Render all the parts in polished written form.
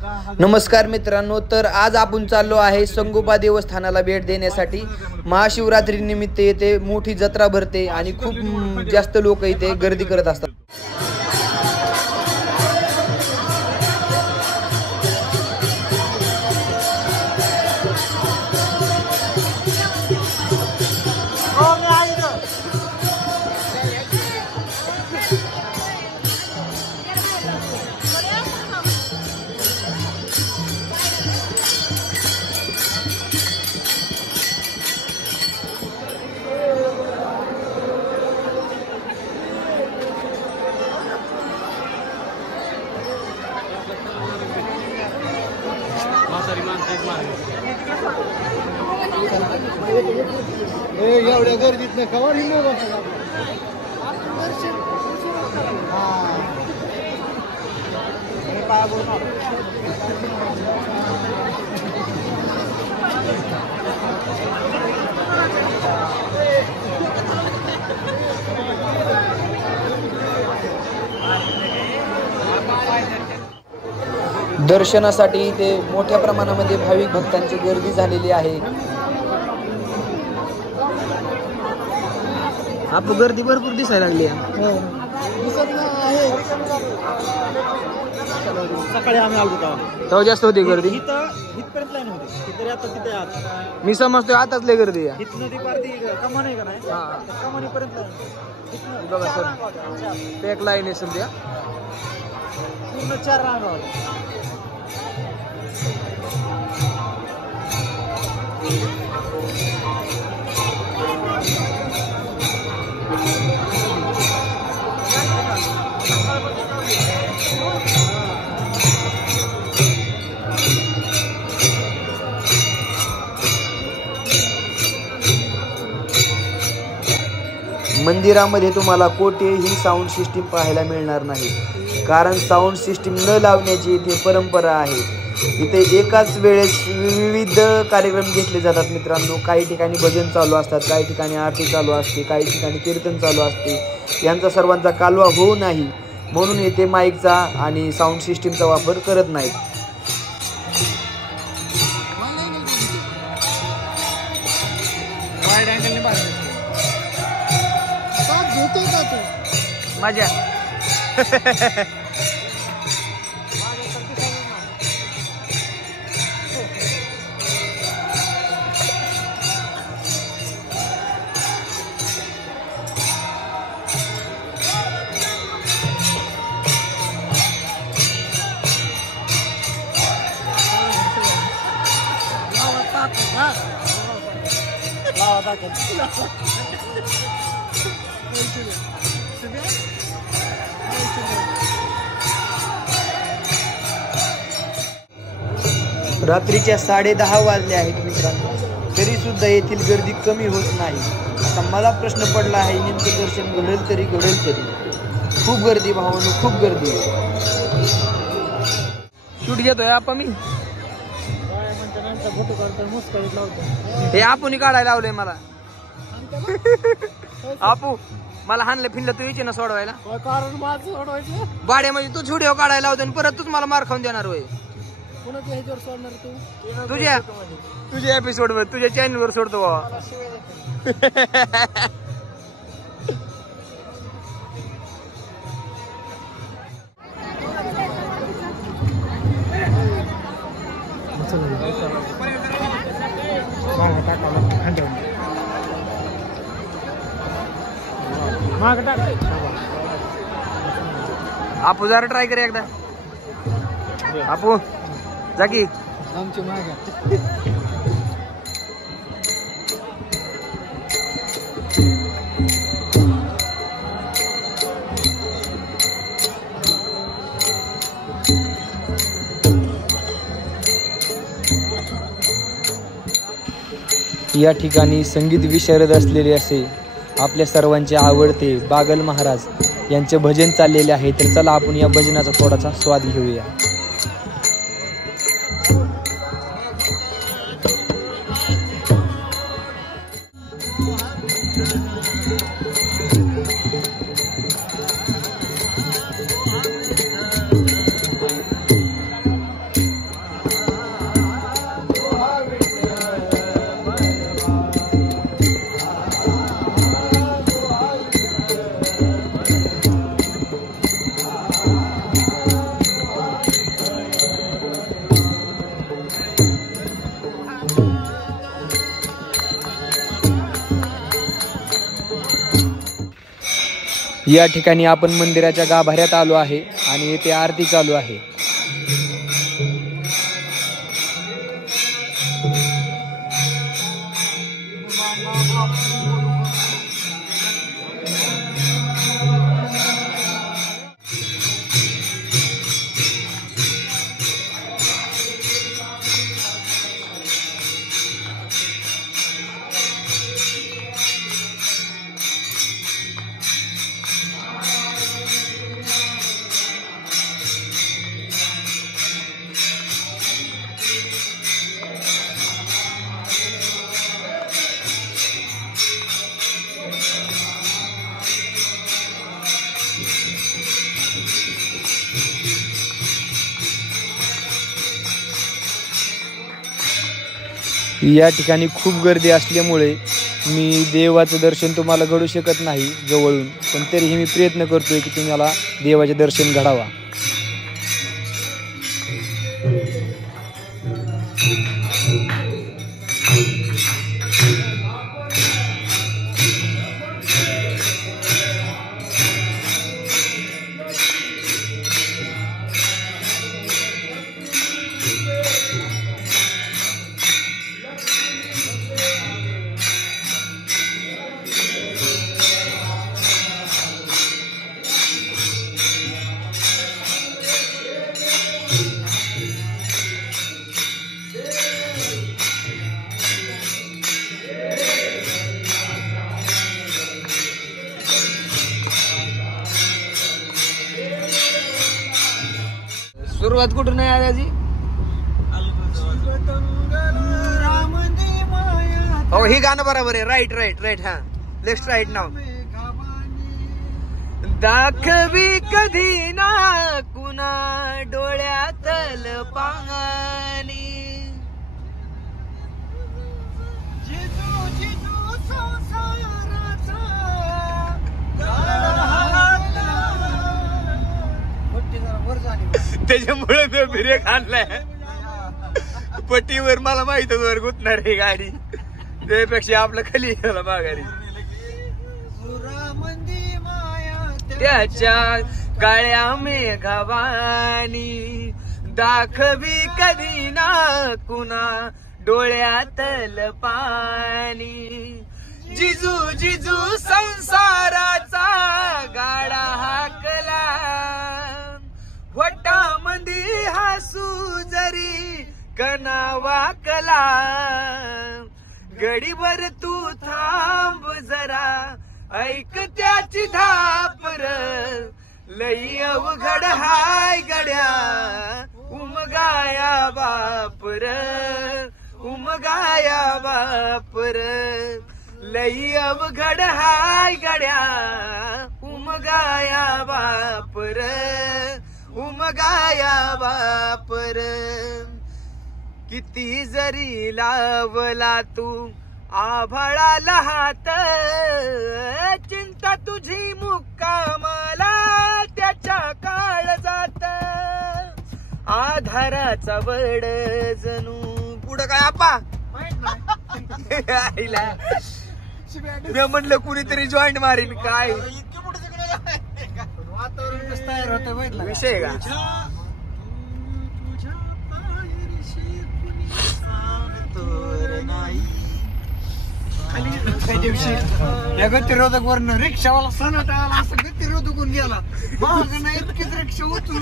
नमस्कार मित्रांनो, तर आज आपण चाललो आहे संगोपा देवस्थानाला भेट देण्यासाठी। महाशिवरात्री निमित्त येथे मोठी जत्रा भरते आणि खूप जास्त लोक इथे गर्दी करत असतात। एवढ्या गर्दीत नाही कवा दर्शनासाठी इथे मोठ्या प्रमाणामध्ये भाविक भक्तांची गर्दी झालेली आहे। आप गर्दी भरपूर दिसायला लागली आहे। सकाळी आम्ही आलो तेव्हा जास्त होती गर्दी। इथपर्यंत लाईन होती, तरी आता तिथे आत मी समजतोय आताच लय गर्दी आहे। इथनं ती पारती कमान आहे का नाही, कमानीपर्यंत बघा सर, एक लाईन आहे सध्या पूर्ण 4 रांगा होत्या। मंदिरामध्ये तुम्हाला कोठेही साऊंड सिस्टीम पाहायला मिळणार नाही, कारण साऊंड सिस्टीम न लावण्याची इथे परंपरा आहे। इथे एकाच वेळेस विविध कार्यक्रम घेतले जातात मित्रांनो। काही ठिकाणी भजन चालू असतात, काही ठिकाणी आरती चालू असते, काही ठिकाणी कीर्तन चालू असते। यांचा सर्वांचा कालवा होऊ नाही म्हणून इथे माईकचा आणि साऊंड सिस्टीमचा वापर करत नाहीत। माझ्या रात्रीच्या 10:30 वाजले आहेत मित्रांनो, तरी सुद्धा येथील गर्दी कमी होत नाही। आता मला प्रश्न पडला आहे, नेमके दर्शन घडेल तरी खूप गर्दी भावांनो, खूप गर्दी। शूट घेतोय आपण मी, हे आपण काढायला लावलंय मला। आपू मला हाणलं फिरलं तू इथे ना सोडवायला, कारण माझं सोडवायचं बाड्यामध्ये तू व्हिडिओ काढायला लावतो आणि परत तूच मला मार खाऊन देणार होय। तुझ्या एपिसोड वर, तुझ्या चॅनल वर सोडतो बाबा। आपू जरा ट्राय करे एकदा, आपू जाकी आमची मागा या ठिकाणी संगीत विशारद असलेले असे आपल्या सर्वांचे आवडते बागल महाराज यांचे भजन चाललेले आहे। तर चला आपण या भजनाचा थोडासा स्वाद घेऊया। या ठिकाणी आपण मंदिराच्या गाभाऱ्यात आलो आहे आणि येथे आरती चालू आहे. या ठिकाणी खूप गर्दी असल्यामुळे मी देवाचं दर्शन तुम्हाला घडू शकत नाही जवळून, पण तरीही मी प्रयत्न करतोय की तुम्हाला देवाचे दर्शन घडावा. सुरुवात कुठून आहे आजी? हो ही गाणं बरोबर आहे. Right right right. हा लेफ्ट राईट नाव. दाखवी कधी ना कुणा डोळ्यातल पाणी, त्याच्यामुळे मी ब्रेक आणलाय. पट्टीवर मला माहित वर गुतणार आहे गाडी, त्यापेक्षा आपलं खाली गेला माघारी. त्याच्या काळ्या मेघवानी दाखवी कधी ना कुणा डोळ्यातल पाणी, जिजू जिजू संसाराचा गाडा हाकला, वटामंदी हसू जरी कना वाकला, गडीवर तू थांब जरा ऐक त्याची धापर, लई अवघड हाय गड्या उमगाया बापर, उमगाया बापर, लई अवघड हाय गड्या उमगाया बापर, उमगाया बापर. किती जरी लावला तू आभाळाला हात, चिंता तुझी मुक्कामाला त्याच्या काळ जात, आधाराचा वड जणू पुढं काय आपा आईला मी म्हणलं कुणीतरी जॉईंट मारीन काय तयार होत विषय का. गतिरोधक वरनं रिक्षावाला सणात आला, असं गतिरोधकून गेला माग नाही इतकीच रिक्षा उचलून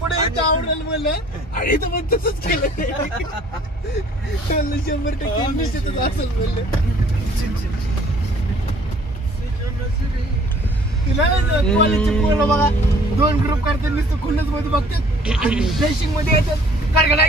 पुढे इथं आवडेल म्हणलं आणि इथं पण तसंच केलं. 100% निश्चितच असंच बोलले. कॉलेजचे पोरं बघा 2 ग्रुप करतात, नुसतं खुन्नस मध्ये बघतात आणि फ्लॅशिंग मध्ये येतात. कडकड